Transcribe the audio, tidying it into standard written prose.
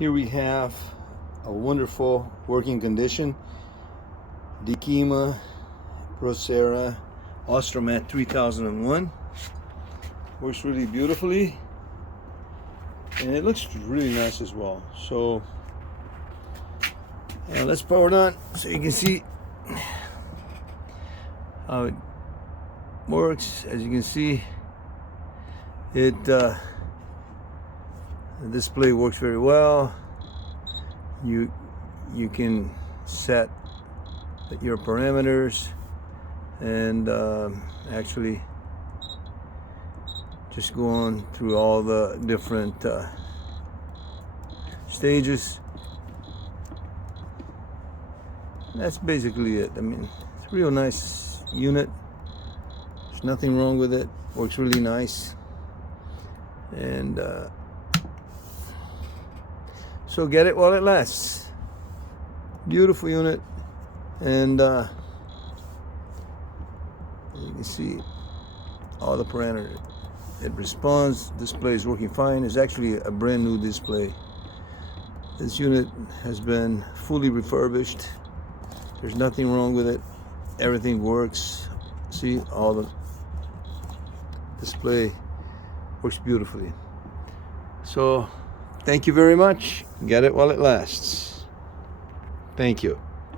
Here we have a wonderful working condition Dekema Procera Austromat 3001. Works really beautifully and it looks really nice as well. So let's power it on so you can see how it works. As you can see, the display works very well. You can set your parameters and actually just go on through all the different stages. That's basically it. I mean, it's a real nice unit. There's nothing wrong with it. Works really nice. And so get it while it lasts. Beautiful unit. And you can see all the parameters. It responds. Display is working fine. It's actually a brand new display. This unit has been fully refurbished. There's nothing wrong with it. Everything works. See, all the display works beautifully. So thank you very much. Get it while it lasts. Thank you.